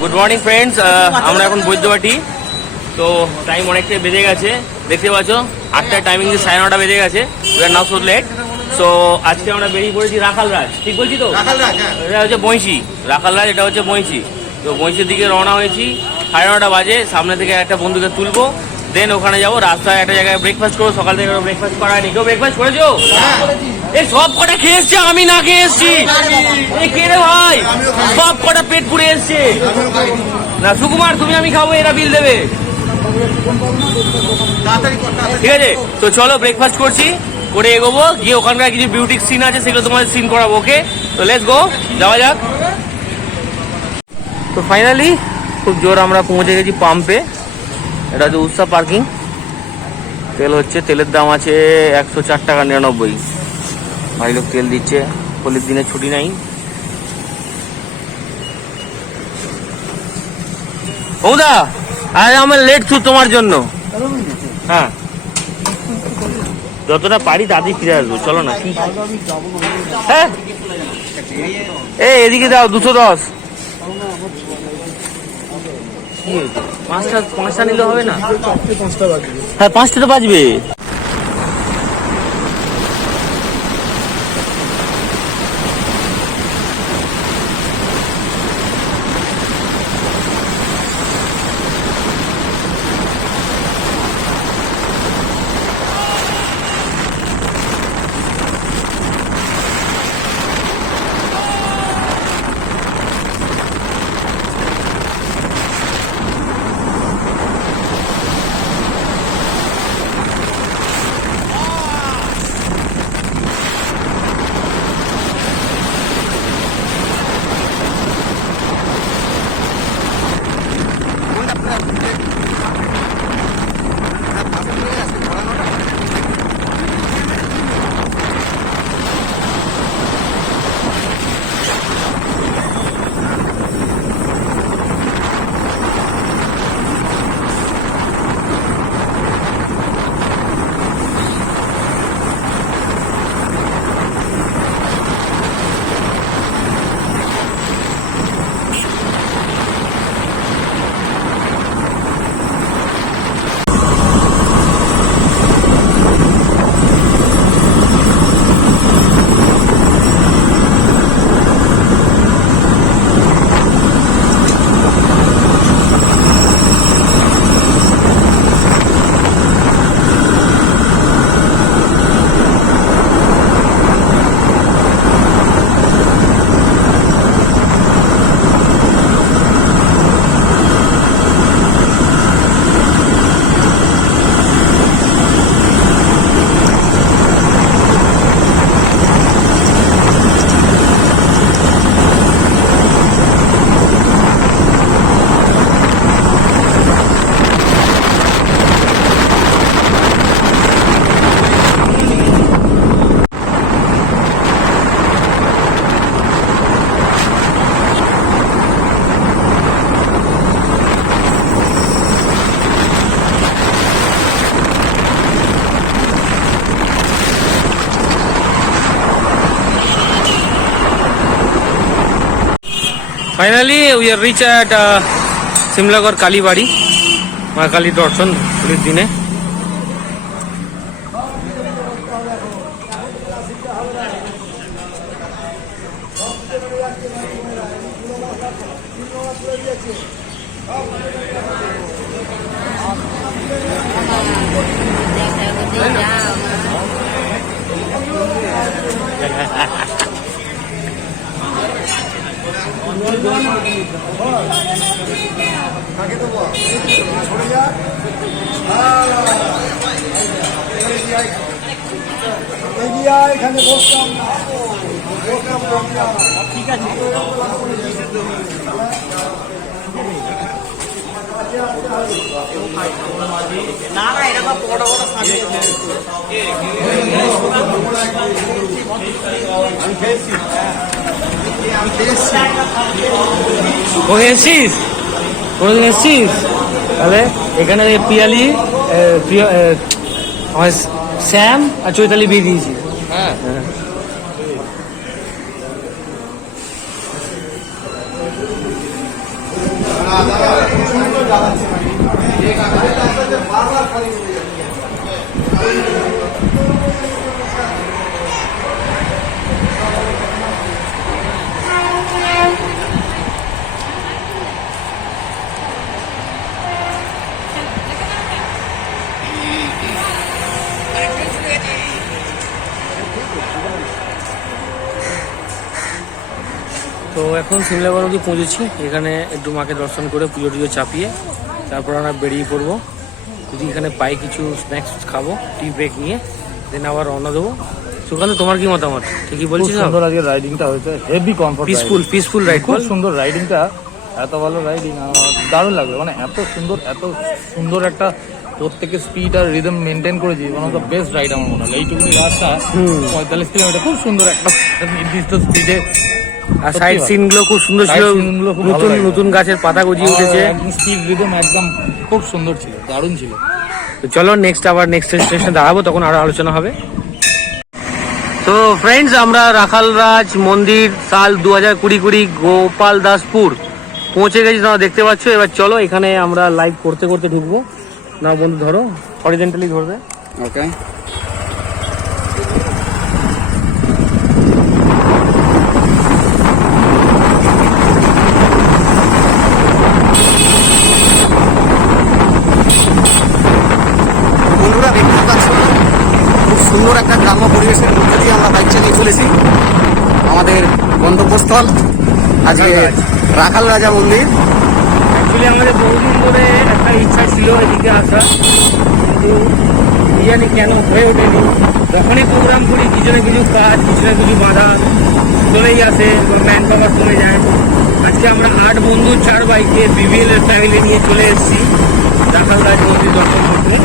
Good morning friends, আমরা এখন বৈদ্যবাটি। তো টাইম অনেকটাই বেজে গেছে, দেখতে পাচ্ছ 8টার টাইমিং 9:30 বেজে গেছে। We are now so late. So আজকে আমরা বেরিয়ে পড়েছি রাখালরাজ, ঠিক বলছি তো? এটা হচ্ছে বঁইশি, রাখালরাজ এটা হচ্ছে বঁইশি। তো বঁইশির দিকে রওনা হয়েছি, 9:30 বাজে। সামনে থেকে একটা বন্ধুকে তুলবো, দেন ওখানে যাবো। রাস্তায় একটা জায়গায় ব্রেকফাস্ট করবো, সকাল থেকে ব্রেকফাস্ট করা হয়নি। কেউ ব্রেকফাস্ট করেছো? এই সব কটা খেয়ে এসছে, আমি না খেয়ে এসছি। এই কে রে ভাই, সব কটা পেট পুড়ে এসছে। না সুকুমার, তুমি আমি খাবো, এরা বিল দেবে, ঠিক আছে? তো চলো ব্রেকফাস্ট করছি, করে এগোবো, গিয়ে ওখানকার কিছু বিউটিক সিন আছে সেগুলো তোমাদের সিন করাবো। ওকে, তো লেটস গো, যাওয়া যাক। তো ফাইনালি খুব জোর আমরা পৌঁছে গেছি পাম্পে। এটা হচ্ছে উৎসব পার্কিং। তেল হচ্ছে, তেলের দাম আছে 104 টাকা 99। ভাই লোক তেল দিচ্ছে, হোলির দিনে ছুটি নাই। বৌদা, আজ আমার লেট থু তোমার জন্য। হ্যাঁ, যতটা পারি তাড়াতাড়ি ফিরে আসবো, চলো না। হ্যাঁ, এদিকে দাও 210। পাঁচটা নিলে হবে না? হ্যাঁ, 5টা তো বাজবে। Finally, we are reached at Simlagar Kalibadi, Ma Kali Dorson, Dine. এখানে বসলাম, ঠিক আছে। না না, এরকম বড় বড় এসছিস, কোনদিন এসছিস? তাহলে এখানে পিয়ালি, শ্যাম আর চৈতালি বিয়ে দিয়েছি। হ্যাঁ, তো এখন সিমলাগড় পৌঁছেছি, এখানে একটু মাকে দর্শন করে পুজো টুজো চাপিয়ে তারপর আমরা বেরিয়ে পড়বো। যদি এখানে পাই কিছু স্ন্যাক্স খাবো, টি ব্রেক নিয়ে, দেন আবার রওনা দেবো। সুকান্ত, তোমার কি মতামত? ঠিকই বলছিস? সুন্দর আজকে রাইডিংটা হয়েছে, হেভি কমফোর্ট, পিসফুল রাইড, খুব সুন্দর রাইডিংটা, এত ভালো রাইডিং, দারুণ লাগলো। মানে এত সুন্দর একটা প্রত্যেকে স্পিড আর রিদম মেনটেন করেছি, one of the best ride আমার মনে হলো। এইটুকুনি রাস্তা 45 কিলোমিটার, খুব সুন্দর একটা নির্দিষ্ট স্পিডে। আর সাইড সিন গুলো খুব সুন্দর ছিল, নতুন গাছের পাতা গজিয়ে উঠেছে, স্পিড রিদম একদম খুব সুন্দর ছিল, দারুণ ছিল। তো চলো নেক্সট স্টেশনে দাঁড়াবো, তখন আরো আলোচনা হবে। তো ফ্রেন্ডস, আমরা রাখালরাজ মন্দির সাল 2020 গোপাল দাসপুর পৌঁছে গেছি, তোমরা দেখতে পাচ্ছ। এবার চলো এখানে আমরা লাইভ করতে ঢুকবো। না বন্ধু, ধরো, হরিজেন্টালি ধরবে। ওকে। বন্ধুরা দেখতে পাচ্ছ, খুব সুন্দর একটা গ্রাম্য পরিবেশের মধ্যে দিয়ে আমরা বাইক চালিয়ে চলেছি। আমাদের গন্তব্যস্থল আজকে রাখাল রাজা মন্দির। অ্যাকচুয়ালি আমাদের বহুদিন ধরে একটা ইচ্ছা ছিল এদিকে আসা, কিন্তু জানি কেন হয়ে ওঠেনি। যখনই প্রোগ্রাম করি কিছু না কিছু কাজ, কিছু না কিছু বাধা চলেই আসে, ম্যান পাওয়ার কমে যায়। আজকে আমরা 8 বন্ধু 4 বাইকে বিবিএল এর ফ্যামিলি নিয়ে চলে এসেছি রাখাল রাজ মন্দির দর্শন করতে।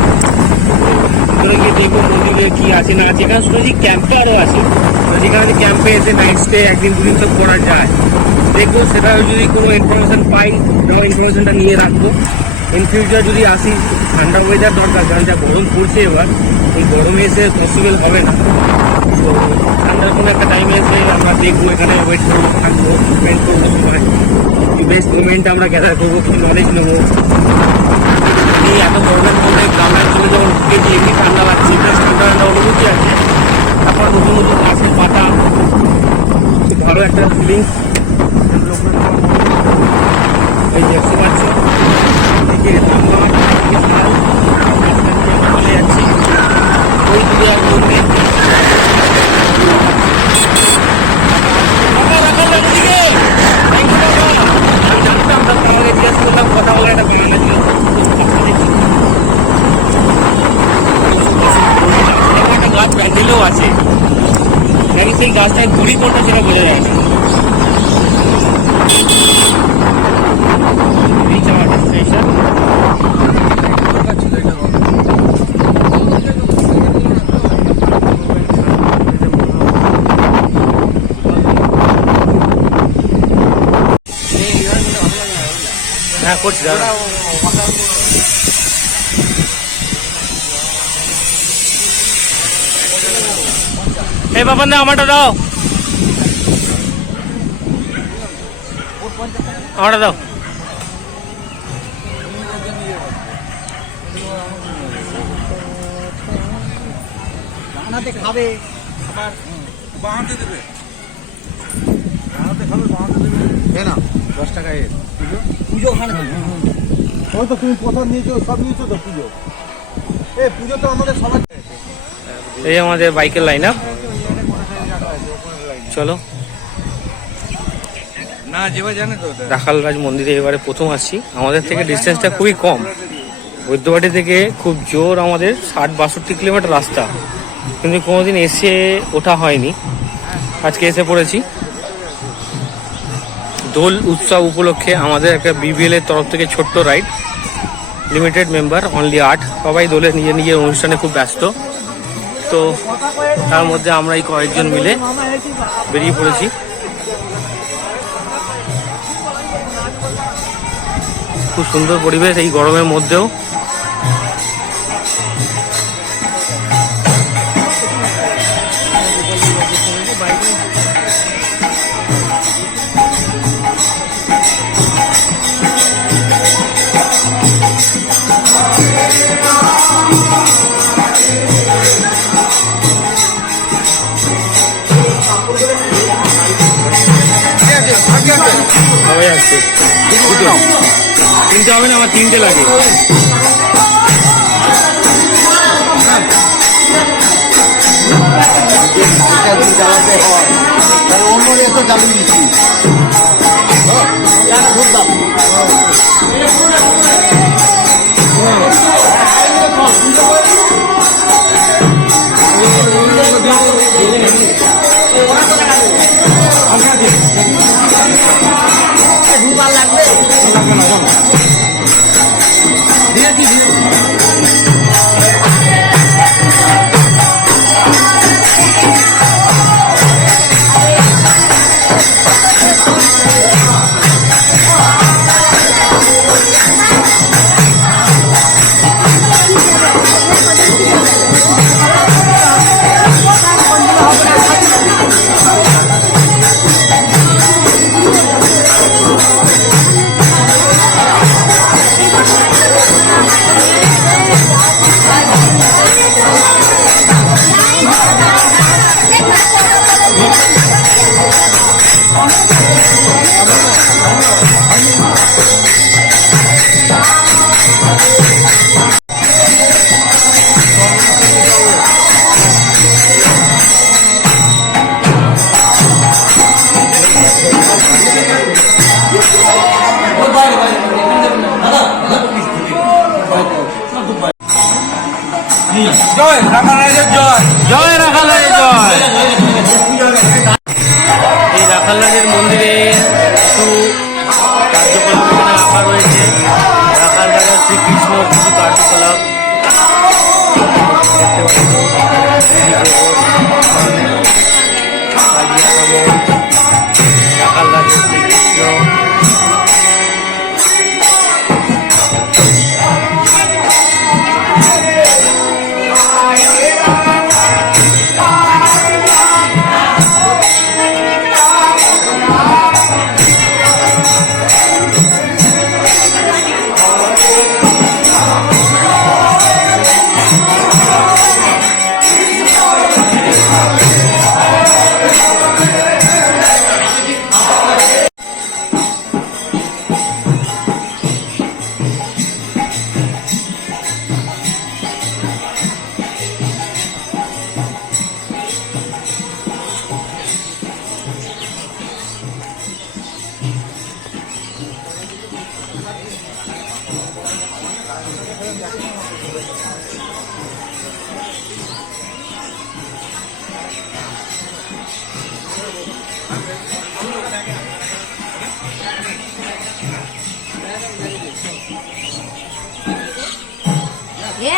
গিয়ে দেখবো মন্দিরে কি আছে না আছে। এখানে শুনেছি ক্যাম্পারও আছে, যেখানে ক্যাম্পে এসে নাইট স্টে 1 দিন 2 দিন তো করা যায়। দেখবো সেটাও যদি কোনো ইনফরমেশন পাই, ইনফরমেশনটা নিয়ে রাখবো। ইন ফিউচার যদি আসি, ঠান্ডা ওয়েদার দরকার, কারণ যা গরম পড়ছে এবার, এই গরমে এসে পসিবল হবে না। তো ঠান্ডার কোনো একটা টাইমে এসে আমরা দেখবো, এখানে ওয়েট করবো, থাকবো, স্পেন্ড করবো সময়, কি বেস্ট মোমেন্ট আমরা গ্যাদার করবো, কি নলেজ নেবো। এই এত গরমের মধ্যে গ্রামের জন্য যখন ঢুকেছি, এমনি ঠান্ডা লাগছে, প্লাস ঠান্ডা অনুভূতি আছে। তারপর নতুন গাছের পাতা, খুব ভালো একটা ফিলিংস। এই দেখতে পাচ্ছ, চলে যাচ্ছি ওই দিকে এক মন্দির। আমি জানতাম, তারপর আমাকে জিজ্ঞাসা করলাম, কথা বলে একটা বানানো ছিল। একটা গাছ প্যান্ডেলেও আছে, জানি সেই গাছটায় ঘুরি কোনটা সেটা বোঝা যায় না। Reach our destination. হ্যাঁ, করছি দাদা। এই বাবান দা, আমারটা দাও, আমারটা দাও। বানাতে খাবে, আবার বানাতে দেবে, বানাতে খাবে, বানাতে দেবে না। 10 টাকায় পুজো ওখানে। ওই তো তুমি প্রথম নিয়েছো, সব নিয়েছো তো পুজো। পুজো তো আমাদের সবার। এই আমাদের বাইকের লাইন আপ, চলো। না যেভাবে জানে তো রাখালরাজ মন্দিরে এবারে প্রথম আসছি। আমাদের থেকে ডিস্টেন্সটা খুবই কম, বৈদ্যবাটি থেকে খুব জোর আমাদের 60-62 কিলোমিটার রাস্তা, কিন্তু কোনোদিন এসে ওঠা হয়নি। আজকে এসে পড়েছি। দোল উৎসব উপলক্ষে আমাদের একটা বিবিএল এর তরফ থেকে ছোট্ট রাইড, লিমিটেড মেম্বার, অনলি 8। সবাই দোলের নিজের অনুষ্ঠানে খুব ব্যস্ত। তো তার মধ্যে আমরা এই কয়েকজন মিলে বেরিয়ে পড়েছি। খুব সুন্দর পরিবেশ এই গরমের মধ্যেও। দুটো। তিনটে হবে না, আমার তিনটে লাগে। জ্বালাতে হয় তাহলে অন্য তো জ্বালিয়ে দিচ্ছি জয় রাখাল রাজের জয়, জয় রাখাল রাজের জয়। এই রাখাল রাজের মন্দিরে কিছু কার্যকলাপ এখানে রাখা রয়েছে। রাখাল রাজা শ্রীকৃষ্ণ কিছু কার্যকলাপ দেখতে পাচ্ছেন। রাখাল রাজা শ্রীকৃষ্ণ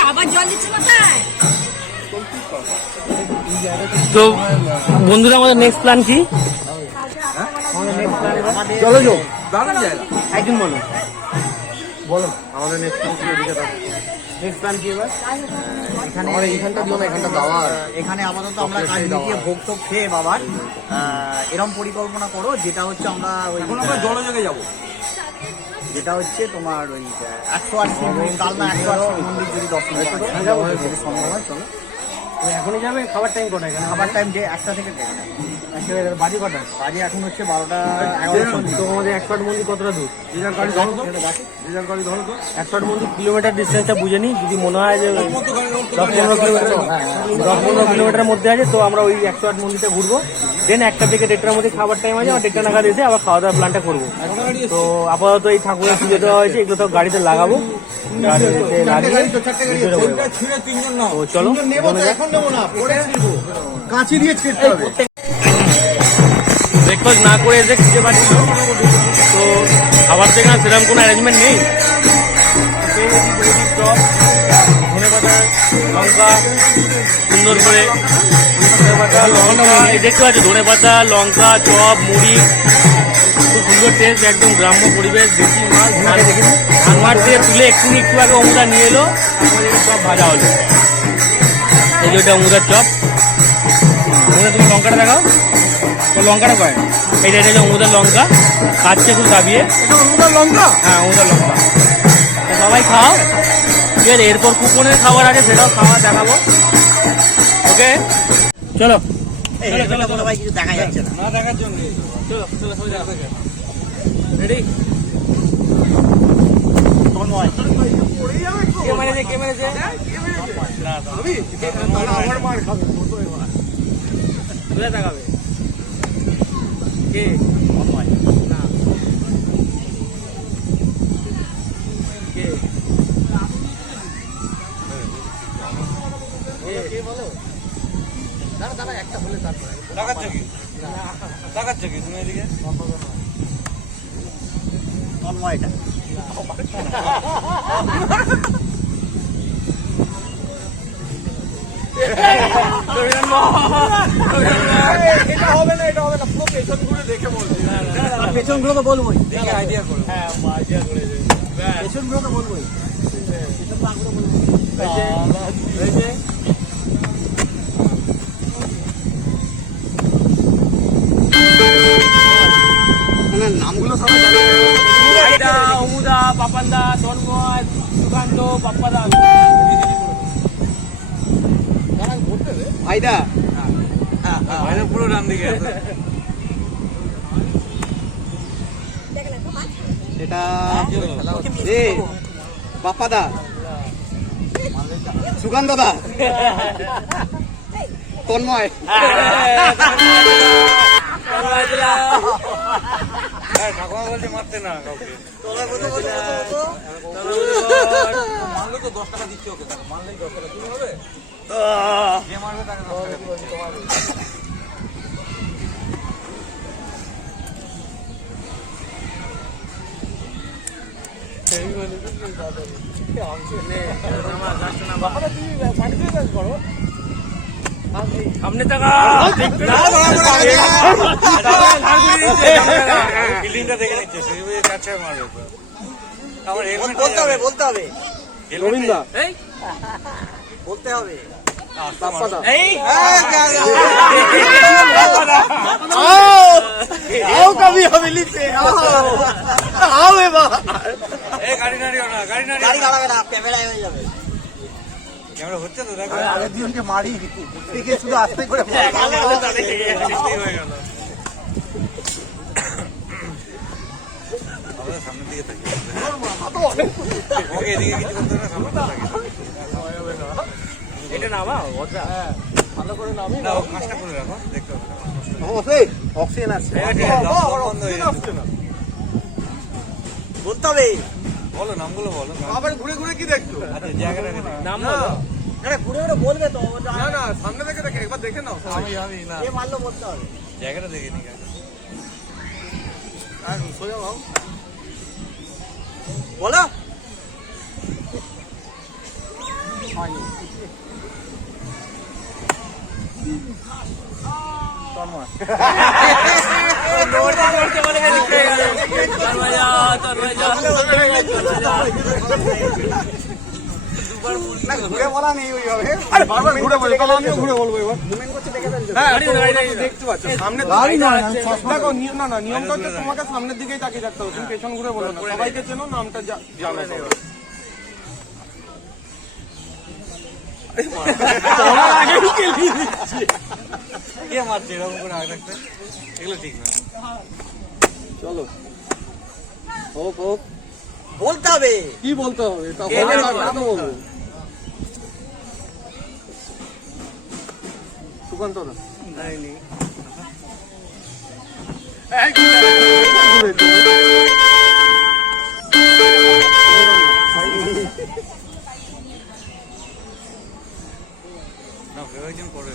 আবার জল দিচ্ছে মাথায়। তো বন্ধুরা, আমাদের নেক্সট প্ল্যান কি? চলো যাও দারুণ জায়গা। একদিন বলো। বলো আমাদের নেক্সট প্ল্যান কি এবার? এখানে এখানটা দিও না, এখানটা দাওয়ার। এখানে আপাতত আমরা কাজ মিটিয়ে ভোগ টোগ খেয়ে বাবার এরম পরিকল্পনা করো যেটা হচ্ছে আমরা ওই এখন আমরা জলযোগে যাবো। যেটা হচ্ছে তোমার ওই 108 মন্দির, কালনা 108 মন্দির যদি দর্শন করা যায়, যদি সম্ভব হয় চলো। এখনই যাবে? খাবার টাইম কটা এখানে? খাবার টাইম যে 1টা থেকে বাড়ি কটা? বাজে এখন হচ্ছে 12টা 11টা। তো আমাদের 108 মন্দির কতটা দূর? ডিজার গাড়ি ধরো তো, ডিজার গাড়ি ধরো তো। 108 মন্দির কিলোমিটার ডিস্টেন্সটা বুঝে নিই। যদি মনে হয় যে মতো গাড়ি ধরো তো, 10-15 কিলোমিটার মধ্যে আছে, তো আমরা ওই 108 মন্দিরটা ঘুরবো। দেন 1টা থেকে 1:30টার মধ্যে খাবার টাইম আছে, আমরা 1:30টা নাগাদ এসে আবার খাওয়া দাওয়ার প্ল্যানটা করবো। তো আপাতত এই ঠাকুরের পুজো দেওয়া হয়েছে, এগুলো তো গাড়িতে লাগাবো। গাড়িতে লাগিয়ে পুজো দেবো এবার। ছিঁড়ে তিনজন নাও। তো চলো এখন নেবো না, পরে ছিড়বো। কাঁচি দিয়ে ছিড়তে হবে। ব্রেকফাস্ট না করে এসে খেতে পারছি না। তো খাবার থেকে সেরকম কোনো অ্যারেঞ্জমেন্ট নেই। ধনে পাতা, লঙ্কা, সুন্দর করে এই দেখতে পাচ্ছি, ধনে পাতা, লঙ্কা, চপ, মুড়ি, খুব সুন্দর টেস্ট, একদম গ্রাম্য পরিবেশ। দেশি মাছ ধান মাঠ থেকে তুলে একটু আগে অমুদা নিয়ে এলো, তারপরে চপ ভাজা হলো। এই যে ওটা অমুদার চপ। অমুদা, তুমি লঙ্কাটা দেখাও তো। লঙ্কাটা কয়? এটা হচ্ছে অমুদার লঙ্কা, খাচ্ছে খুব দাবিয়ে। লঙ্কা হ্যাঁ, অমুদার লঙ্কা। তো সবাই খাও, ঠিক আছে? এরপর কুপনের খাবার আছে, সেটাও খাওয়া দেখাবো। ওকে, চলো। ভাই কিছু দেখা যাচ্ছে না। না দেখার জন্য। চলো চলো, সবাই দেখা। রেডি? আমার মার খাবে কোথায় তাকাবে কে না কে কে বলো দাঁড়া দাঁড়া একটা বলে তারপরে দেখাচ্ছ কি তুমি এদিকে তন্ময়টা এটা হবে না পুরো পেছন ঘুরে দেখে বলছি পেছন ঘুরে তো বলবোই দেখে আইডিয়া করো হ্যাঁ আইডিয়া করে পেছন ঘুরে তো বলবোই পেছন পা ঘুরে বলবো এই যে নামগুলো সবাই জানে অমুদা পাপান্দা তন্ময় সুকান্ত পাপ্পাদা আইডা পুরো নাম দিকে এটা বাপ্পাদা সুকান্ত দা তন্ময় ঠাকুমা বলছে মারতে না কাউকে মানলে তো 10 টাকা দিচ্ছি ওকে মানলেই 10 টাকা তুমি হবে যে মারবে তাকে 10 টাকা সামনে টাকা ফিল্ডিংটা দেখে নিচ্ছে সেই কাছে মারবে আমার হেলমেট বলতে হবে রবীন্দ্র এই বলতে হবে এই आओ कभी हवेली पे आओ এই গাড়ি নাড়িও না গাড়ি গাড়ি দাঁড়াবে না ক্যামেরায় হয়ে যাবে ক্যামেরা হচ্ছে তো দেখো আগের দিনকে মারি থেকে শুধু আস্তে করে হয়ে গেল আমাদের সামনের দিকে থাকি ওকে এদিকে কিছু করতে না সামনে থাকি এটা নামা ওটা ভালো করে নামি না ও কাজটা করে রাখো দেখতে হবে অক্সিজেন আসছে বন্ধ হয়ে যাচ্ছে বলতে হবে বলো নামগুলো বলো আবার ঘুরে ঘুরে কি দেখছো আচ্ছা জায়গাটা নাম বলো আরে ঘুরে ঘুরে বলবে তো না না সামনে থেকে দেখে একবার দেখে নাও আমি না কে মারলো বলতে হবে জায়গাটা দেখে নি আর সোজা বাবু বলো হয়নি তন্ময় ঘুরে বলা নেই ওইভাবে বারবার ঘুরে বলবো আমিও ঘুরে বলবো এবার মুভমেন্ট করতে দেখে দেন দেখতে পাচ্ছ সামনে দেখো নিয়ম না নিয়মটা হচ্ছে তোমাকে সামনের দিকেই তাকিয়ে থাকতে হবে তুমি পেছন ঘুরে বলো না সবাইকে চেনো নামটা জানো কে মারছে এরকম করে আগে থাকতে এগুলো ঠিক না চলো হোক হোক বলতে হবে কি বলতে হবে সুকান্ত দা না প্রয়োজন পড়ে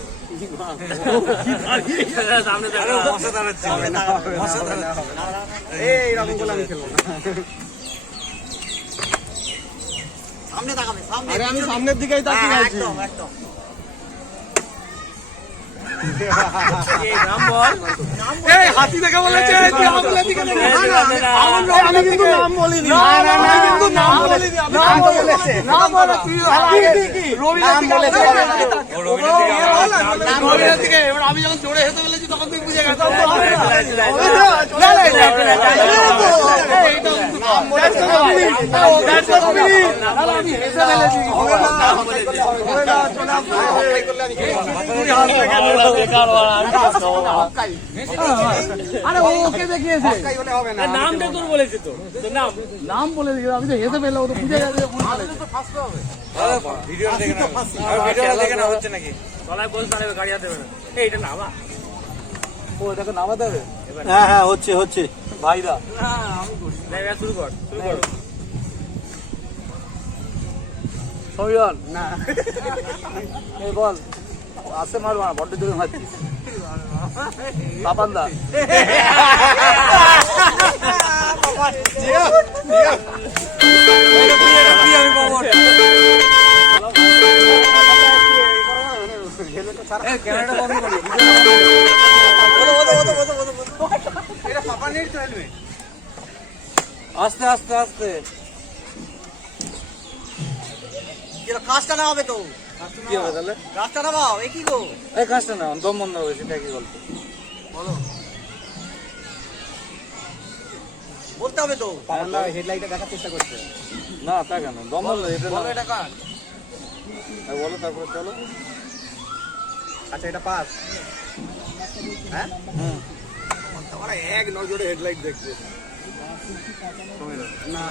সামনে আরে মশা দাঁড়াচ্ছে মশা দাঁড়াচ্ছে এইরকম বলে আমি খেলবো না সামনে তাকাবে সামনে আরে আমি সামনের দিকেই তাকিয়ে আছি একদম একদম নাম বল এই হাতি দেখা বলেছে তুই আমগুলোর দিকে দেখে আমি কিন্তু নাম বলিনি আমি কিন্তু নাম বলিনি আমি নাম বলেছে নাম বলে তুই কি রবির দিকে এবার আমি যখন জোরে হেঁটে বলেছি তখন তুই বুঝে গেছিস আমি হেসে ফেলেছি আরে ওকে দেখিয়েছে নামটা তোর বলেছে তো নাম বলে দিয়েছে আমি তো হেসে ফেললাম ও তো বুঝে গেছে তলায় বলতে পারবে গাড়ি হাতে দেবে না এইটা নামা ও এটাকে নামাতে হবে হ্যাঁ হ্যাঁ হচ্ছে হচ্ছে ভাইদা শুরু কর সমীরণ না এই বল আসে মারবা না বড্ড জোরে মারছিস পাপান্দা আস্তে আস্তে আস্তে কাজটা না হবে তো কি হবে তাহলে কাজটা নামাও এ কি গো এই কাজটা না দম বন্ধ হবে সেটা কি গল্প বলতে হবে তো হেডলাইটটা দেখার চেষ্টা করছে না তা কেন দম বন্ধ এটা না এটা কাজ বলো তারপরে চলো আচ্ছা এটা পাস হ্যাঁ তোমার এক নজরে হেডলাইট দেখছে না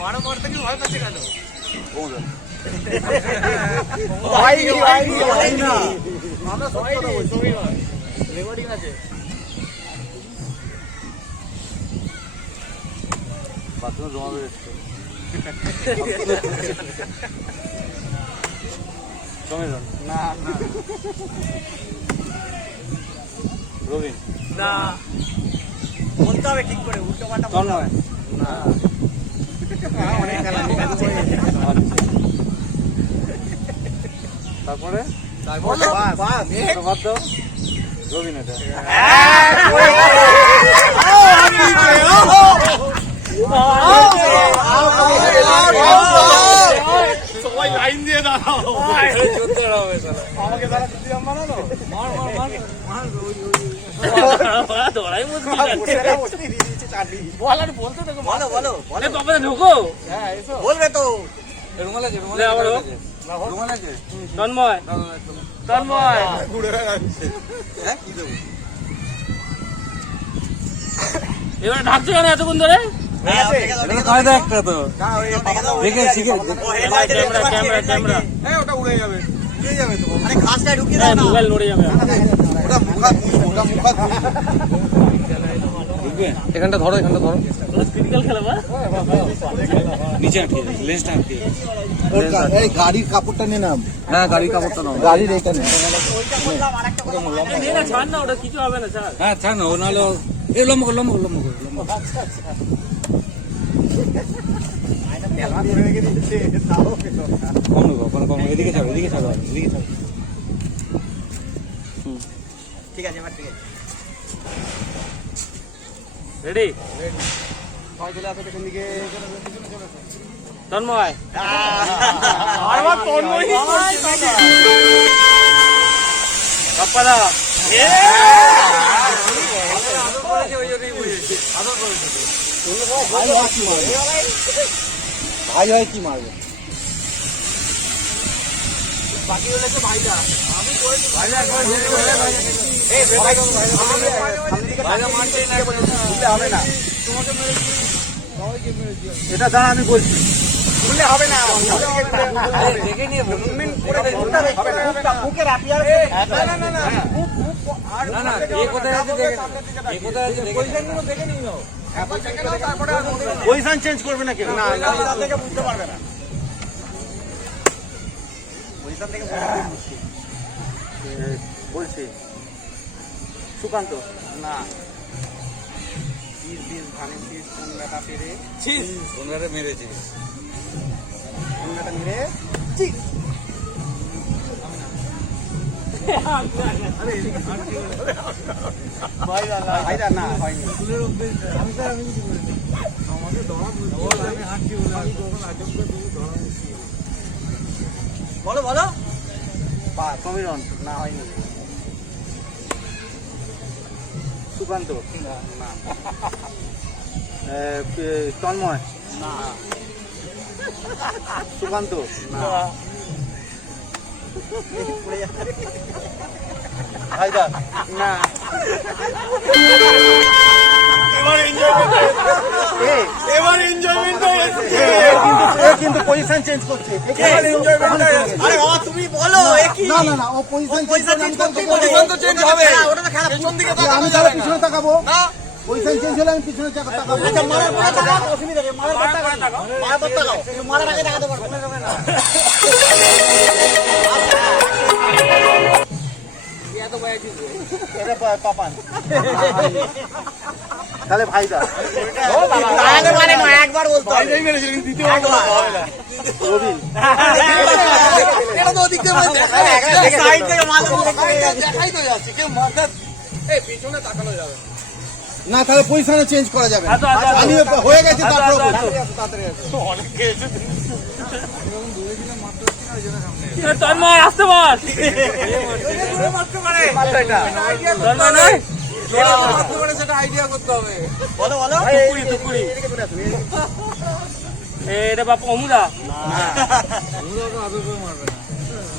মারো মারতে কি ভয় পাচ্ছে কেন ভাই না আমরা সবাই রেকর্ডিং আছে বাথরুমে জমা বেরোচ্ছে সমীরণ না না রবিন না বলতে হবে ঠিক করে উল্টো পাল্টা তন্ময় না অনেক খেলা তারপরে বাদ দাও রবিন এটা সবাই লাইন দিয়ে দাঁড়াও আমাকে তারা দিদি বানানো মার মার মার ধরাই মুশকিল বলার বলতে দেখো বলো বলো বলো তবে ঢুকো হ্যাঁ এসো বলবে তো রুমাল আছে লে আবার হোক। রুমাল আছে তন্ময় তন্ময় হ্যাঁ কি দেবো এবারে ঢাকছো কেন এতক্ষণ ধরে ফায়দা একটা তো দেখে শিখে ক্যামেরা ক্যামেরা ওটা উড়ে যাবে তো আরে খাসটা ঢুকিয়ে দাও না মোবাইল নড়ে যাবে ওটা মুখা এখানটা ধরো এখানটা ধরো ক্রিটিক্যাল খেলা বা নিচে আটকে লেন্সটা আটকে এই গাড়ির কাপড়টা নিয়ে নাম হ্যাঁ গাড়ির কাপড়টা নাও গাড়ির এখানে নিয়ে না ছাড় না ওটা কিছু হবে না ছাড় হ্যাঁ ছাড় না ও নাহলে এই লম্ব কর লম্ব কর লম্ব কর লম্ব কর। কম নেবো কম এদিকে ছাড়ো এদিকে ছাড়ো এদিকে ছাড়ো ঠিক আছে এবার ঠিক আছে রেডি ভয় চলে আসো পেছন দিকে তন্ময় আমার তন্ময় বাপ্পাদা ভাই হয় কি মারবে এটা দাঁড়া আমি বলছি ভুললে হবে না দেখে নিয়ে মুভমেন্ট করে হবে না মুখে রাখি আর না না না না না এ কোথায় আছে দেখে এ কোথায় আছে দেখে পজিশন চেঞ্জ করবে না কেউ না থেকে বুঝতে পারবে না পজিশন থেকে বলছি সুকান্ত না 20 ধানের শীষ কোন ব্যাটা পেরে ওনারা মেরেছে কোন ব্যাটা মেরে ভাইরা না হয়নি বলো বলো সমীরণ না হয়নি সুকান্ত তন্ময় সুকান্ত ভাইদা না এবার এনজয়মেন্ট কিন্তু পজিশন চেঞ্জ করছে আরে বাবা তুমি বলো একই না না না ও পজিশন চেঞ্জ করতে পজিশন তো চেঞ্জ হবে ওটা তো খেলা পেছন দিকে তাকানো আমি যাবে তাহলে পিছনে তাকাবো পজিশন চেঞ্জ হলে আমি পিছনে তাকাবো আচ্ছা মারার পরে তাকাও অসুবিধা নেই মারার পরে তাকাও মারার পরে তাকাও তুমি মারার আগে তাকাতে পারবে না এটা পাপান তাহলে ভাইদা আগে মানে নয় একবার বলতে হবে দ্বিতীয়বার রবিন এটা তো ওদিক থেকে সাইড থেকে মাঝে দেখাই তো যাচ্ছে কেউ মাথা এই পিছনে তাকানো যাবে না তাহলে পজিশনে চেঞ্জ করা যাবে আমি হয়ে গেছে তারপরে তন্ময় আসতে বস তন্ময় নয় সেটা আইডিয়া করতে হবে বলো বলো টুকুরি এটা বাপ অমুদা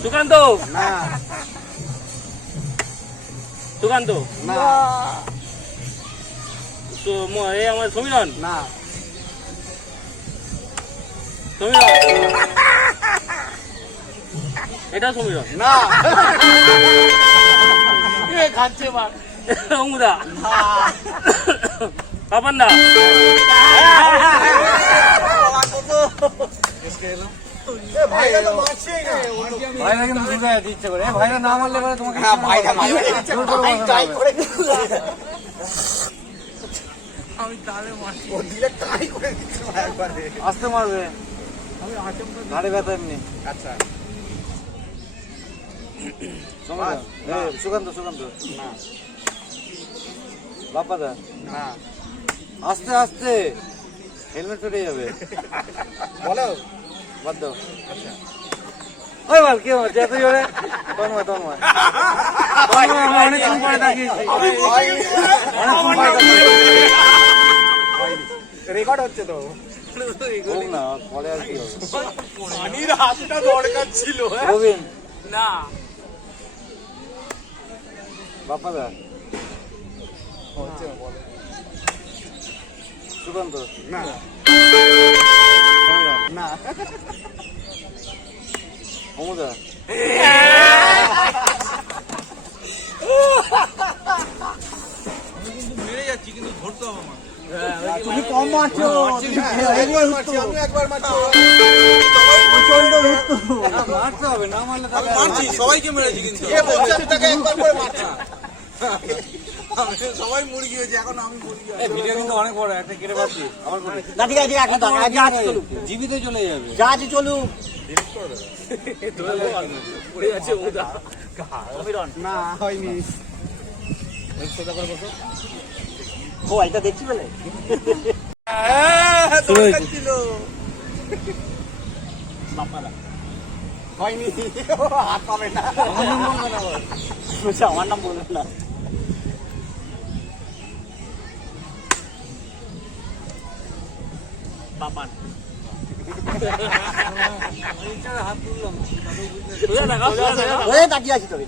সুকান্ত না সুকান্ত না এই আমার সমীরণ না সমীরণ এটা সমীরণ না খাচ্ছে মার অমুদা পাপান না ভাইরা তো মারছেই না ভাইরা কিন্তু বুঝায় দিচ্ছে করে ভাইরা না মারলে পরে তোমাকে ভাইটা মারবে ট্রাই করে ও দিলে ট্রাই করে দিচ্ছে একবারে আসতে মারবে ঘাড়ে ব্যথা এমনি আচ্ছা সুকান্ত সুকান্ত না বাপ্পাদা না আস্তে আস্তে হেলমেট ফেটে যাবে বলো বাদ দাও ওই বল কে মারছে এত জোরে তন্ময় তন্ময় আমরা অনেকক্ষণ পরে তাকিয়েছি রেকর্ড হচ্ছে তো হোক না পরে আর কি হবে পানির হাতটা দরকার ছিল রবিন না বাপ্পাদা সুকান্ত না সমীরণ না অমুদা তুমি কম মারছো একবার মারছি মারতে হবে না মারলে আমি মারছি সবাইকে মেরেছি কিন্তু এ বলছে আমি তাকে একবার করে মারছি সবাই মুরগি হয়েছে এখন আমি মুরগি হয়েছি ভিডিও কিন্তু অনেক বড় একটা কেটে পাচ্ছি আমার করে না ঠিক আছে এখন আজ চলুক জীবিত চলে যাবে যা আছে চলুক না হয়নি ও এটা দেখছি বলে ছিল হয়নি হাত পাবে না আমার নাম বলবেন না পাপান ওই তাকিয়ে আছি তোকে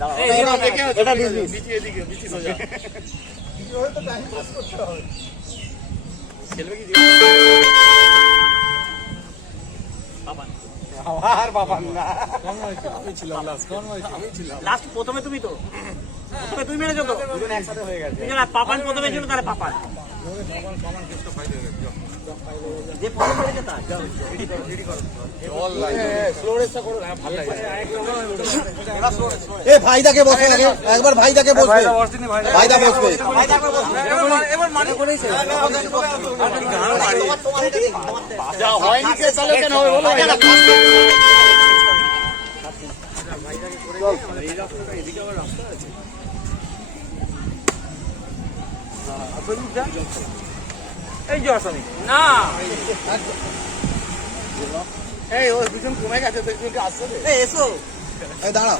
এটা বিজনেস আর বাবা না লাস্ট প্রথমে তুমি তো প্রথমে তুমি মেরেছো তো দুজন একসাথে হয়ে গেছে পাপান প্রথমে ছিল তাহলে পাপান যে প্রথম মেরেছে তার এ ভাইদাকে বসে আগে একবার ভাইদাকে বসবে ভাইদা বসবে এবার মানে করেছে যা হয়নি কে চালে কেন হবে বলো এই যে আসামি না এই ও দুজন কমে গেছে তো একটু আসছে রে এসো এই দাঁড়াও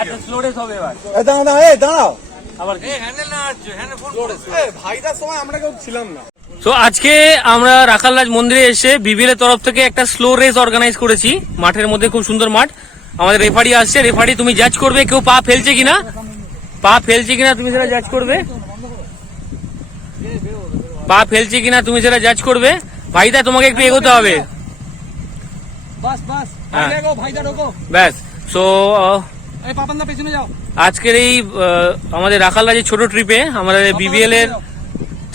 আচ্ছা স্লো রেস হবে এবার দাঁড়াও আবার ভাইটার সময় আমরা কেউ ছিলাম না। তো আজকে আমরা রাখালরাজ মন্দিরে এসে বিবিএল তরফ থেকে একটা স্লো রেস অর্গানাইজ করেছি মাঠের মধ্যে, খুব সুন্দর মাঠ। আমাদের রেফারি আসছে, রেফারি তুমি জাজ করবে কেউ পা ফেলছে কিনা, তুমি সেটা জাজ করবে, তুমি সেটা জাজ করবে। ভাইদা তোমাকে একটু এগোতে হবে, বাস বাস হ্যাঁ। ভাইটা ঢোকো ব্যাস। সো এই পাপানদা পেছনে যাও। আজকের এই আমাদের রাখালরাজের ছোট ট্রিপে আমাদের বিবিএল এর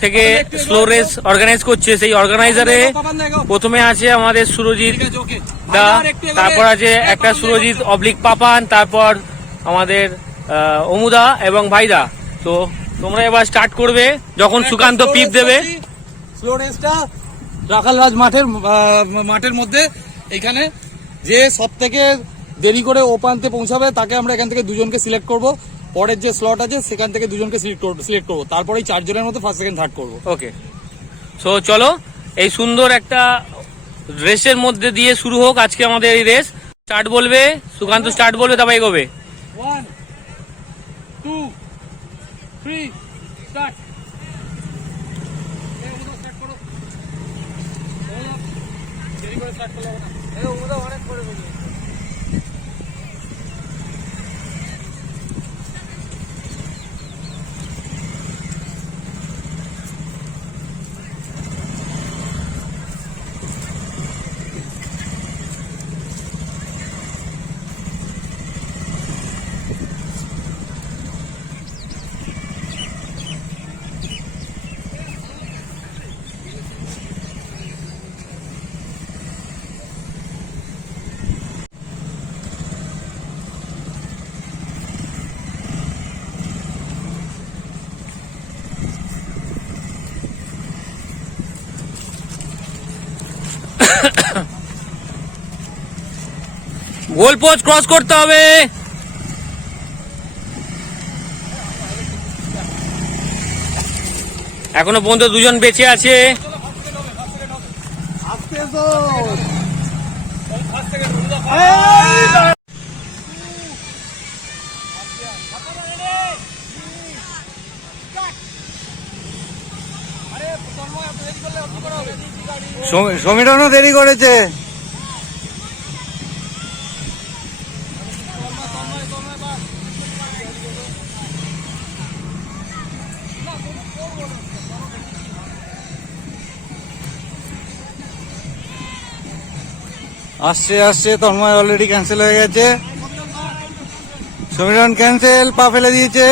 থেকে স্লো রেস অর্গানাইজ করছে। সেই অর্গানাইজারে পাপানদা এগো। প্রথমে আছে আমাদের সুরজিৎ ঠিক আছে, ওকে। দা, ভাইটা আর একটু এগোলে। তারপর আছে একটা সুরজিৎ অবলিক পাপান, তারপর আমাদের অমুদা এবং ভাইদা। তো তোমরা এবার স্টার্ট করবে যখন সুকান্ত পিপ দেবে। স্লো রেসটা রাখালরাজ মাঠের মধ্যে এখানে যে সব থেকে দেরি করে ও প্রান্তে পৌঁছাবে তাকে আমরা এখান থেকে দুজনকে সিলেক্ট করব। পরের যে স্লট আছে সেখান থেকে দুজনকে সিলেক্ট করবো, তারপরে চারজনের মধ্যে ফার্স্ট সেকেন্ড থার্ড করবো। ওকে, সো চলো এই সুন্দর একটা রেসের মধ্যে দিয়ে শুরু হোক আজকে আমাদের এই রেস। স্টার্ট বলবে সুকান্ত, স্টার্ট বলবে, তারপর এগোবে। 1 2 3 স্টার্ট। স্টার্ট করো, দেরি করে স্টার্ট করলে হবে না। অনেক করে বলি। গোল পোস্ট ক্রস করতে হবে। এখনো পর্যন্ত দুজন বেঁচে আছে। আস্তে এসো। সমীরনও দেরি করেছে। আসছে তন্ময় অলরেডি ক্যান্সেল হয়ে গেছে। সমীরন ক্যান্সেল, পা ফেলে দিয়েছে।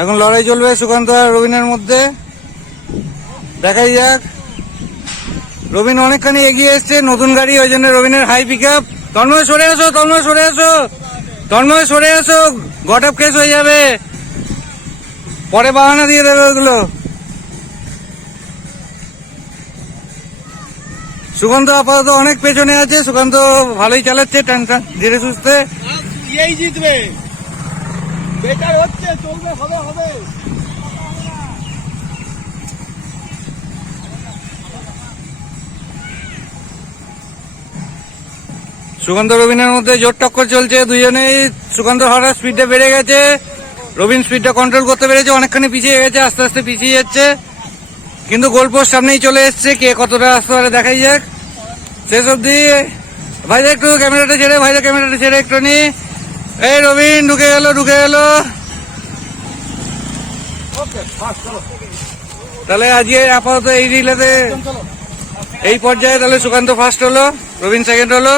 এখন লড়াই চলবে সুকান্ত আর রবিনের মধ্যে, দেখাই যাক। রবিন অনেকখানি এগিয়ে এসছে, নতুন গাড়ি, ওই জন্য রবিনের হাই পিক আপ। তন্ময় সরে আসো, গট আপ কেস হয়ে যাবে, পরে বাহানা দিয়ে দেবে ওগুলো। সুকান্ত আপাতত অনেক পেছনে আছে, সুকান্ত ভালোই চালাচ্ছে টেনশন ধীরে সুস্থে। এই জিতবে, বেটার হচ্ছে, চলবে, হবে। সুকান্ত রবিনের মধ্যে জোর টক্কর চলছে দুজনেই। সুকান্ত হঠাৎ স্পিডটা বেড়ে গেছে, রবিন স্পিডটা কন্ট্রোল করতে পেরেছে, অনেকখানি পিছিয়ে গেছে, আস্তে আস্তে পিছিয়ে যাচ্ছে, কিন্তু গোলপোস্ট সামনেই চলে এসছে। কে কতটা আসতে পারে দেখাই যাক। শেষ অব্দি ভাইদা একটু ক্যামেরাটা ছেড়ে একটু নি। এই রবিন ঢুকে গেল। তাহলে আজকে আপাতত এই রিলেতে এই পর্যায়ে তাহলে সুকান্ত ফার্স্ট হলো, রবিন সেকেন্ড হলো।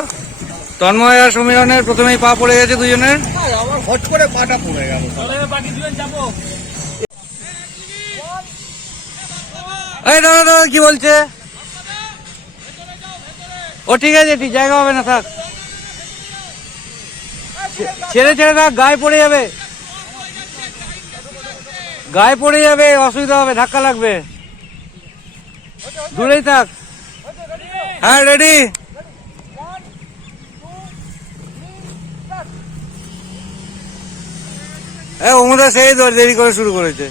তন্ময় আর সমীরনের প্রথমেই পা পড়ে গেছে দুজনের। আমার হট করে পাটা পড়ে গেল। বাকি দুজন যাবো। এই দাদা কি বলছে? ও ঠিক আছে, ঠিক জায়গা হবে না, থাক, ছেড়ে থাক, গায়ে পড়ে যাবে, অসুবিধা হবে, ধাক্কা লাগবে, দূরেই থাক। হ্যাঁ রেডি। ওমদা সেই দেরি করে শুরু করেছে।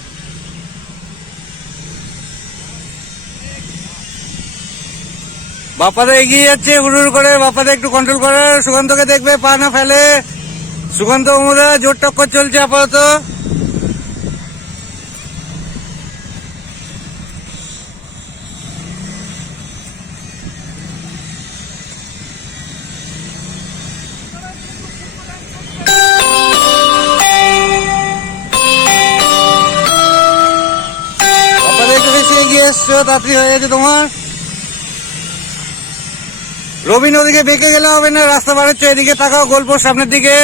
বাপ্পাদা এগিয়ে যাচ্ছে হুড়ুর করে, বাপ্পাদা একটু কন্ট্রোল করে, সুকান্তকে দেখবে পা না ফেলে। সুকান্ত ওমদা জোর টক্কর চলছে আপাতত। বাপ্পাদা একটু বেশি এগিয়ে এসছো, তাড়াতাড়ি হয়ে গেছে তোমার। রবিন ওদিকে বেঁকে গেলে হবে না, রাস্তা বার হচ্ছে, এদিকে তাকাও, গোলপোস্ট সামনের দিকে।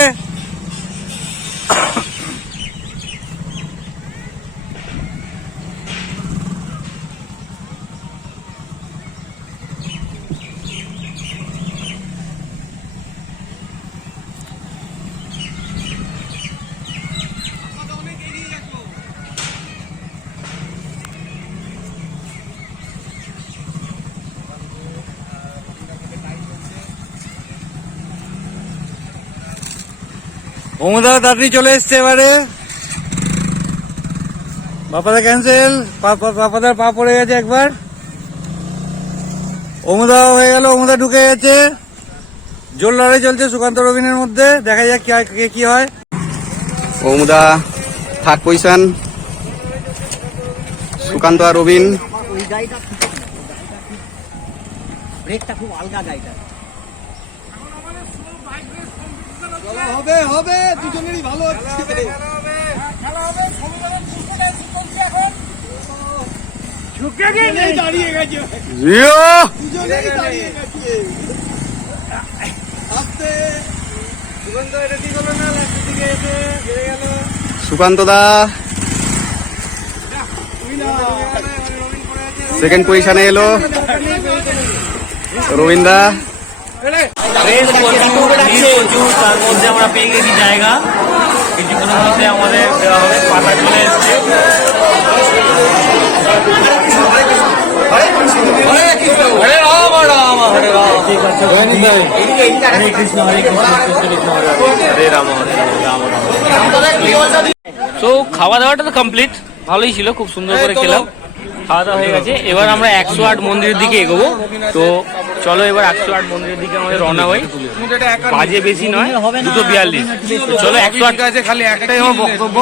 ওমদা তাড়াতাড়ি চলে এসছে এবারে। বাপাদা ক্যান্সেল, বাপাদার পা পড়ে গেছে একবার। ওমদা হয়ে গেল, ওমদা ঢুকে গেছে। জোর লড়াই চলছে সুকান্ত রবিনের মধ্যে, দেখা যাক কে কি হয়। ওমদা থার্ড পজিশন, সুকান্ত আর রবিন। ওই গাড়িটা ব্রেকটা খুব আলগা গাড়িটা। হবে হবে, দুজনেরই ভালো হচ্ছে। দাঁড়িয়ে গেছে, দুজনেই দাঁড়িয়ে গেছে। আস্তে সুকান্ত এটা ঠিক হলো না, লাস্টের দিকে এসে বেড়ে গেল। সুকান্ত দা সেকেন্ড পজিশনে এলো। রবিন দা রেস প্রচুর, তার মধ্যে আমরা পেয়ে গেছি জায়গা। কিছুক্ষণের মধ্যে আমাদের দেওয়া হবে, পাতা চলে এসছে। হরে রাম রাম হরে রাম, হরে কৃষ্ণ হরে কৃষ্ণ কৃষ্ণ কৃষ্ণ হরে রাম হরে রাম রাম। তো খাওয়া দাওয়াটা তো কমপ্লিট, ভালোই ছিল, খুব সুন্দর করে খেলাম, খাওয়া দাওয়া হয়ে গেছে। এবার আমরা 108 মন্দিরের দিকে এগোবো। তো চলো এবার 108 মন্দিরের দিকে আমাদের রওনা হই। বাজে বেশি নয়, 2:42। চলো 108 কাছে খালি একটাই আমার বক্তব্য,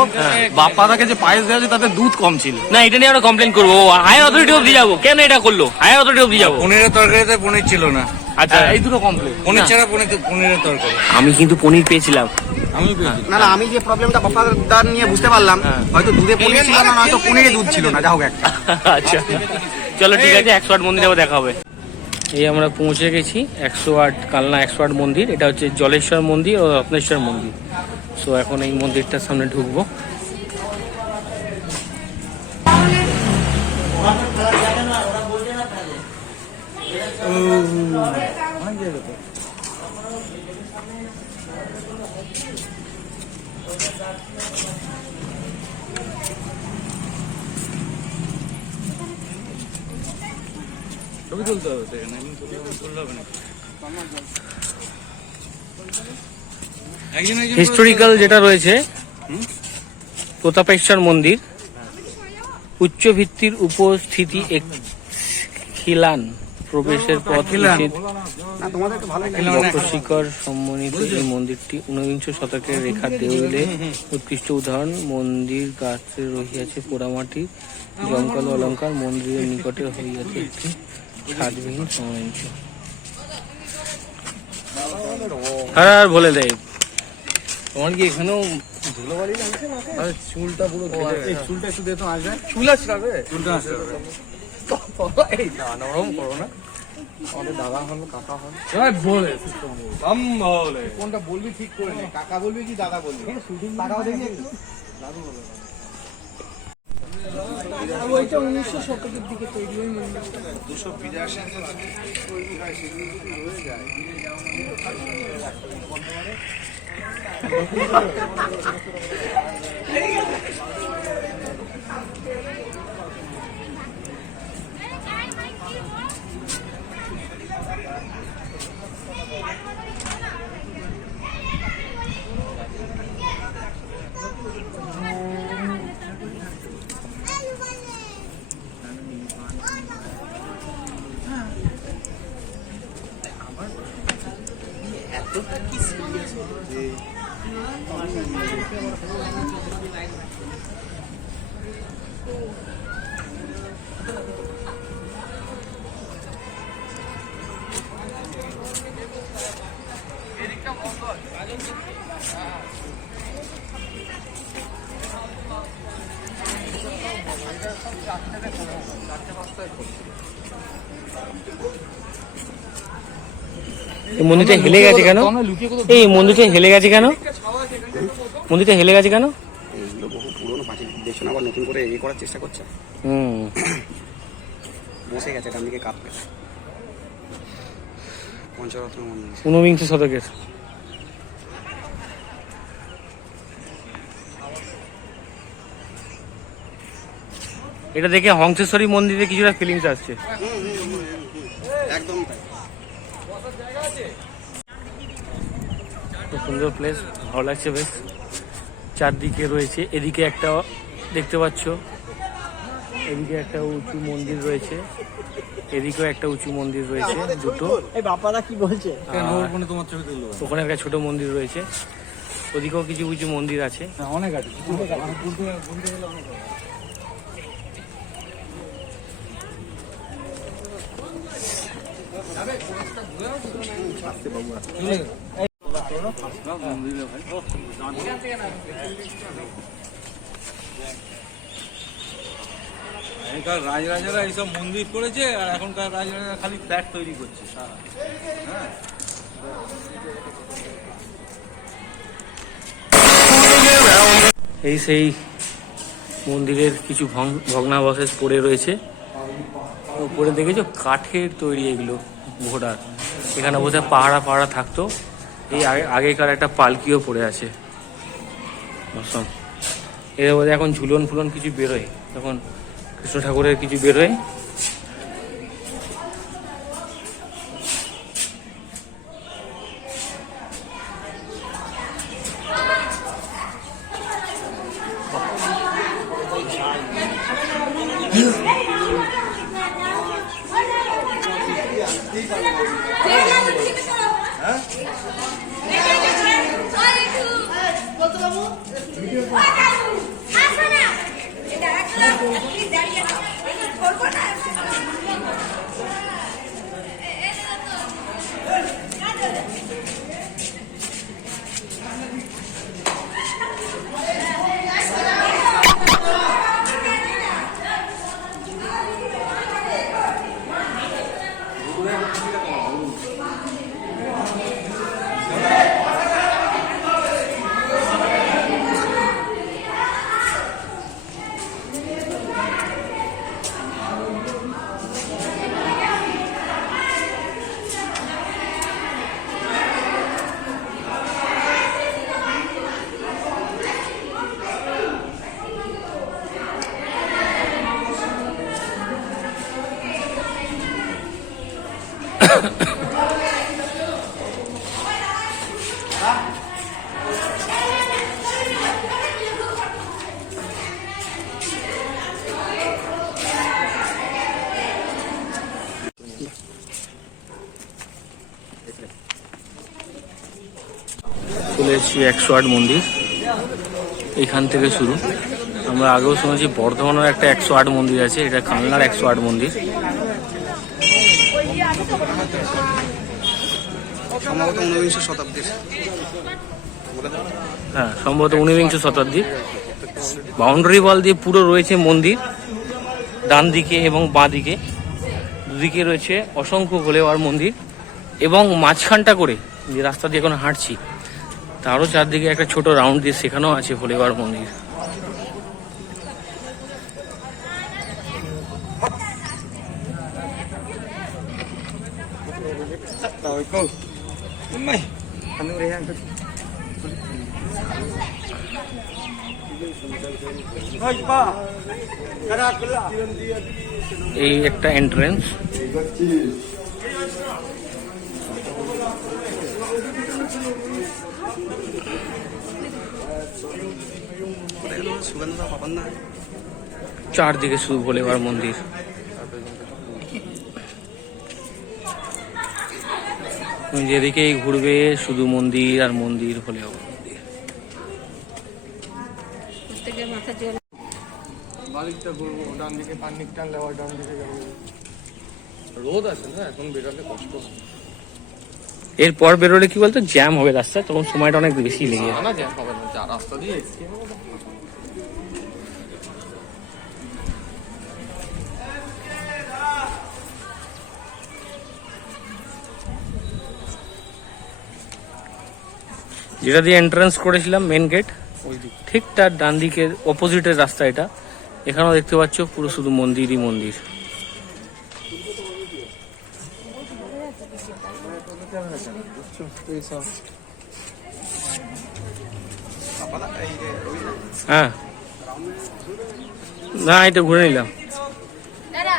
বাপ্পাদাকে যে পায়েস দেওয়া হয়েছে তাতে দুধ কম ছিল। না, এটা নিয়ে আমরা কমপ্লেন করবো। হায়ার অথরিটি অব্দি যাবো, কেন এটা করলো? হায়ার অথরিটি অব্দি যাবো। পনিরের তরকারিতে পনির ছিল না। আচ্ছা, এই দুটো কমপ্লিট। পনির ছাড়া পনিরের তরকারি। আমি কিন্তু পনির পেয়েছিলাম। না না, আমি যে প্রবলেমটা বাপ্পাদার নিয়ে বুঝতে পারলাম, হয়তো দুধে পনির ছিল না, হয়তো পনিরে দুধ ছিল না, যা হোক একটা। আচ্ছা চলো ঠিক আছে, 108 মন্দিরে আবার দেখা হবে। এই আমরা পৌঁছে গেছি 108 কালনা 108 মন্দির। এটা হচ্ছে জলেশ্বর মন্দির ও রত্নেশ্বর মন্দির। সো এখন এই মন্দিরটার সামনে ঢুকবো। ছবি তুলতে হবে সেখানে, তুলতে হবে না। হিস্টোরিক্যাল যেটা রয়েছে প্রতাপেশ্বর মন্দির, উচ্চ ভিত্তির উপস্থিতি এক খিলান প্রবেশের পথ নিষেধ না, তোমাদের তো ভালোই শিখর সম্মানিত এই মন্দিরটি 19 শতকের রেখা দেউলে উৎকৃষ্ট উদাহরণ। মন্দির গাত্রে রহিয়াছে পোড়ামাটি, জমকালো অলঙ্কার। মন্দিরের নিকটে হইয়াছে একটি ছাদবিহীন সমাঞ্চ। আর বলে দেয় তোমার কি এখানেও ধুলোবালি লাগছে না? আরে চুলটা পুরো এই চুলটা একটু দে তো, আসবে চুল আসবে, চুলটা আসবে। এই না, নরম করো না, আমাদের দাদা হলো কাকা হল। বলে বলে কোনটা বলবি ঠিক করে নে, কাকা বলবি কি দাদা বলবি? কাকাও দেখি একটু, দাদু বলবে। ওইটা 1900 শতকের দিকে তৈরি হয় মন্দিরটা। 282 তৈরি হয়, সেগুলো যদি রয়ে যায় এই মন্দিরটা হেলে গেছে কেন? এই মন্দিরটা হেলে গেছে কেন? মন্দিরটা হেলে গেছে কেন? এইগুলো বহু পুরোনো প্রাচীন দেখছো না, আবার নতুন করে ইয়ে করার চেষ্টা করছে। বসে গেছে ডান দিকে কাঁপবে। পঞ্চরত্ন মন্দির 19 শতকের। এটা দেখে হংসেশ্বরী মন্দিরে কিছুটা ফিলিংস আসছে। একদম তাই। খুব সুন্দর প্লেস, ভালো লাগছে বেশ। চারদিকে রয়েছে, এদিকে একটা দেখতে পাচ্ছ, এদিকে একটা উঁচু মন্দির রয়েছে, এদিকেও একটা উঁচু মন্দির রয়েছে, দুটো। এই বাপারা কি বলছে? ওখানে একটা ছোট মন্দির রয়েছে, ওদিকেও কিছু কিছু মন্দির আছে। অনেক আছে। এখনকার রাজরাজারা এইসব মন্দির করেছে, আর এখনকার রাজরাজারা খালি ফ্ল্যাট তৈরি করছে। এই সেই মন্দিরের কিছু ভগ্নাবশেষ পড়ে রয়েছে। উপরে দেখেছো কাঠের তৈরি এগুলো ঘোড়ার। এখানে বোধহয় পাহাড়া থাকতো। এই আগেকার একটা পালকিও পড়ে আছে। অসম। এর বোধহয় এখন ঝুলন ফুলন কিছু বেরোয়, তখন কৃষ্ণ ঠাকুরের কিছু বেরোয়। চলে এসেছি 108 মন্দির, এখান থেকে শুরু। আমরা আগেও শুনেছি বর্ধমানের একটা 108 মন্দির আছে, এটা কালনার 108 মন্দির। সম্ভবত 19 শতাব্দীর। হ্যাঁ, সম্ভবত 19 শতাব্দীর। বাউন্ডারি ওয়াল দিয়ে পুরো রয়েছে মন্দির, ডান দিকে এবং বাঁ দিকে দুদিকে রয়েছে অসংখ্য ভোলেবার মন্দির, এবং মাঝখানটা করে যে রাস্তা দিয়ে এখন হাঁটছি তারও চারদিকে একটা ছোট রাউন্ড দিয়ে সেখানেও আছে ভোলেবার মন্দির। এই একটা এন্ট্রেন্স। চারদিকে শুধু ভোলেবার মন্দির। যেদিকেই ঘুরবে শুধু মন্দির আর মন্দির, ভোলেবার মন্দির। থেকে মাথা জল। বালিকটা করবো, ডান দিকে পান্নিক টানলে আবার ডান দিকে যাবো। রোদ আছে না এখন, বেরোলে কষ্ট। এরপর বেরোলে কি বলতো জ্যাম হবে রাস্তায়, তখন সময়টা অনেক বেশি লেগে যাবে। না জ্যাম হবে না, যা রাস্তা দিয়ে এসছি। যেটা দিয়ে এন্ট্রান্স করেছিলাম মেন গেট, ওই দিক ঠিক তার ডান দিকের অপোজিটের রাস্তা এটা। এখানেও দেখতে পাচ্ছ পুরো শুধু মন্দিরই মন্দির। হ্যাঁ না এটা ঘুরে নিলাম। দাদা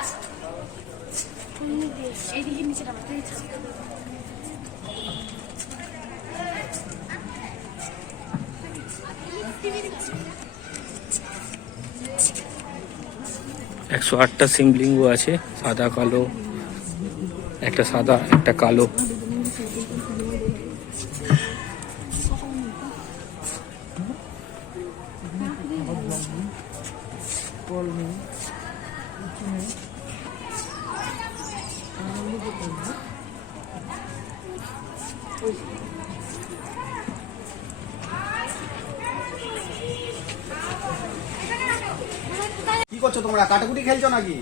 এইদিকে নিচে নামা, তুই ছাড়। একশো 8টা শিবলিঙ্গ আছে, সাদা কালো, একটা সাদা একটা কালো। কি করছো তোমরা? কাটাকুটি খেলছো নাকি?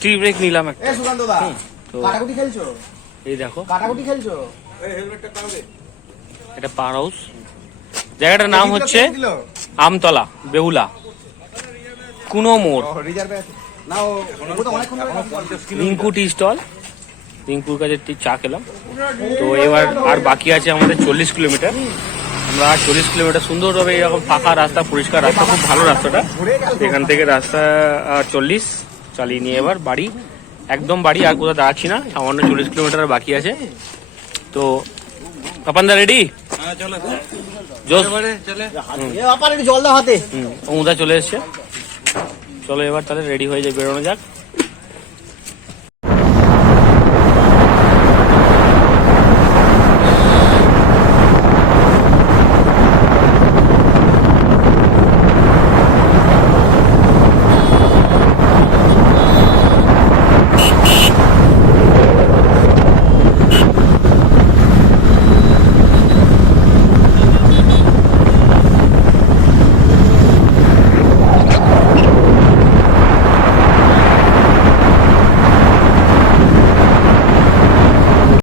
টি ব্রেক নিলাম একটা। এ সুকান্ত দা, তো কাটাকুটি খেলছো? এই দেখো কাটাকুটি খেলছো? এটা পার হাউস। জায়গাটার নাম হচ্ছে আমতলা, বেহুলা, কুনো মোড়। রিজার্ভে আছে না, ও তো অনেকক্ষণ ধরে কাজ করছে। রিঙ্কু টি স্টল, রিঙ্কুর কাছে চা খেলাম। তো এবার আর বাকি আছে আমাদের 40 কিলোমিটার। আমরা 40 কিলোমিটার সুন্দরভাবে এরকম ফাঁকা রাস্তা, পরিষ্কার রাস্তা, খুব ভালো রাস্তাটা। এখান থেকে রাস্তা 40 চালিয়ে নিয়ে এবার বাড়ি, একদম বাড়ি, আর কোথাও দাঁড়াচ্ছি না। সামান্য 40 কিলোমিটার বাকি আছে। তো পাপানদা রেডি? জোস এ বাপার একটু জল দাও হাতে। অমুদা চলে এসছে। চলো এবার তাহলে রেডি হয়ে যায়, বেরোনো যাক।